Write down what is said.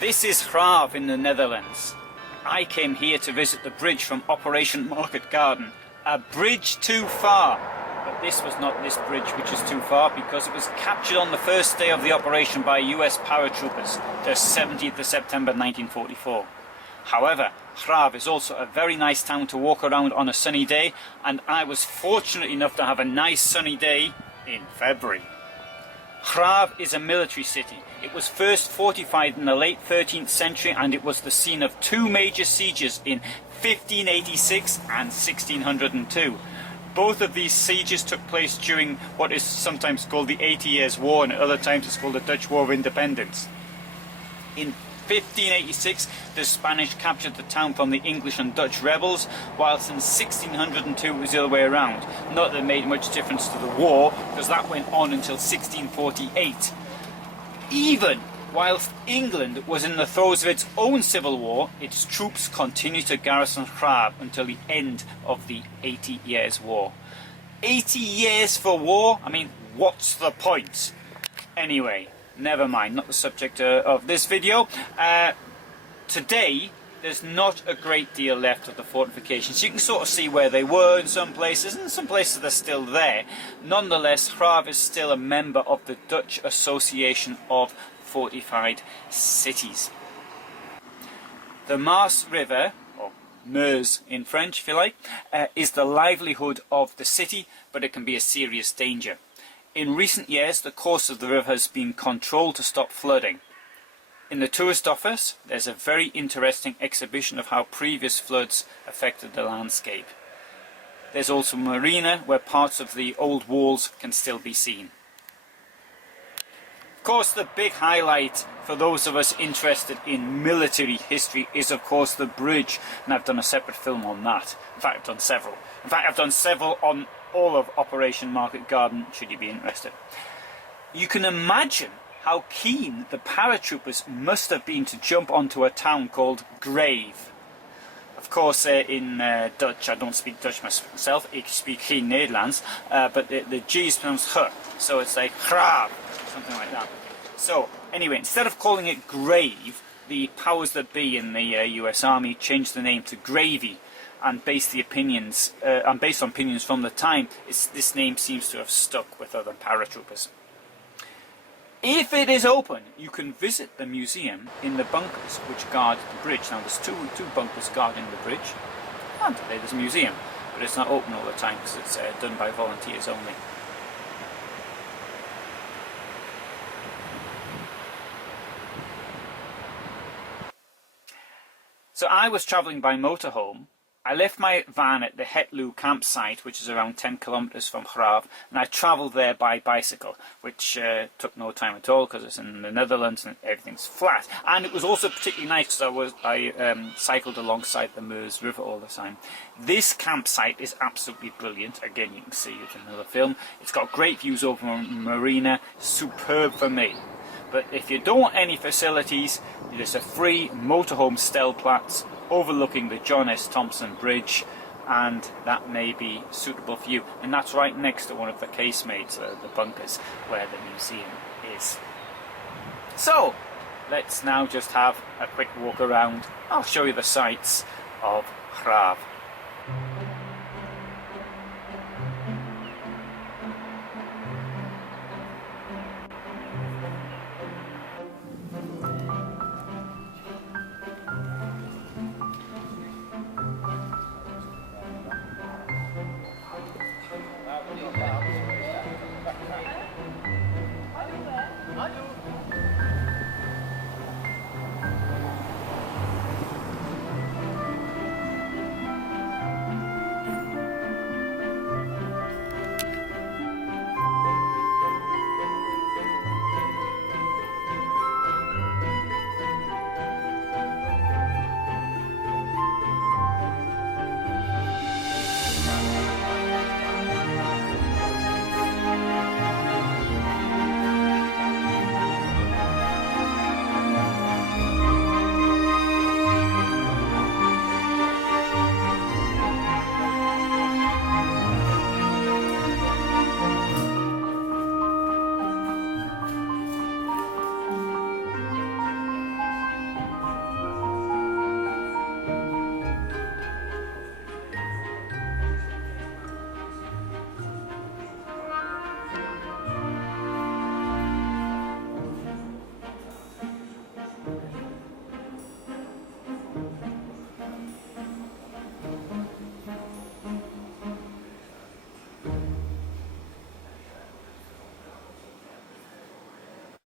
This is Graaf in the Netherlands. I came here to visit the bridge from Operation Market Garden. A bridge too far. But this was not this bridge which is too far, because it was captured on the first day of the operation by US paratroopers, the 17th of September 1944. However, Graaf is also a very nice town to walk around on a sunny day, and I was fortunate enough to have a nice sunny day in February. Graaf is a military city. It was first fortified in the late 13th century, and it was the scene of two major sieges in 1586 and 1602. Both of these sieges took place during what is sometimes called the 80 Years' War, and at other times it's called the Dutch War of Independence. In 1586, the Spanish captured the town from the English and Dutch rebels, whilst in 1602 it was the other way around. Not that it made much difference to the war, because that went on until 1648. Even whilst England was in the throes of its own civil war, its troops continued to garrison Graaf until the end of the 80 Years' War. 80 years for war? I mean, what's the point? Anyway, never mind, not the subject of this video. Today, there's not a great deal left of the fortifications. You can sort of see where they were in some places, and in some places they're still there. Nonetheless, Graaf is still a member of the Dutch Association of Fortified Cities. The Maas River, or Meuse in French if you like, is the livelihood of the city, but it can be a serious danger. In recent years, the course of the river has been controlled to stop flooding. In the tourist office, there's a very interesting exhibition of how previous floods affected the landscape. There's also a marina where parts of the old walls can still be seen. Of course, the big highlight for those of us interested in military history is of course the bridge, and I've done a separate film on that. In fact, I've done several. I've done several on all of Operation Market Garden, should you be interested. You can imagine how keen the paratroopers must have been to jump onto a town called Grave. Of course, in Dutch, I don't speak Dutch myself, I speak geen Nederlands, but the G is pronounced H, so it's like Graaf, something like that. So, anyway, instead of calling it Grave, the powers that be in the US Army changed the name to Gravy, and based on opinions from the time, this name seems to have stuck with other paratroopers. If it is open, you can visit the museum in the bunkers which guard the bridge. Now there's two bunkers guarding the bridge, and there's a museum, but it's not open all the time because it's done by volunteers only. So I was travelling by motorhome. I left my van at the Hetlu campsite, which is around 10 kilometres from Graaf, and I travelled there by bicycle, which took no time at all because it's in the Netherlands and everything's flat. And it was also particularly nice because I cycled alongside the Meuse River all the time. This campsite is absolutely brilliant. Again, you can see it in another film. It's got great views over a marina, superb for me. But if you don't want any facilities, there's a free motorhome Stellplatz overlooking the John S. Thompson Bridge, and that may be suitable for you. And that's right next to one of the casemates, the bunkers, where the museum is. So, let's now just have a quick walk around. I'll show you the sights of Graaf.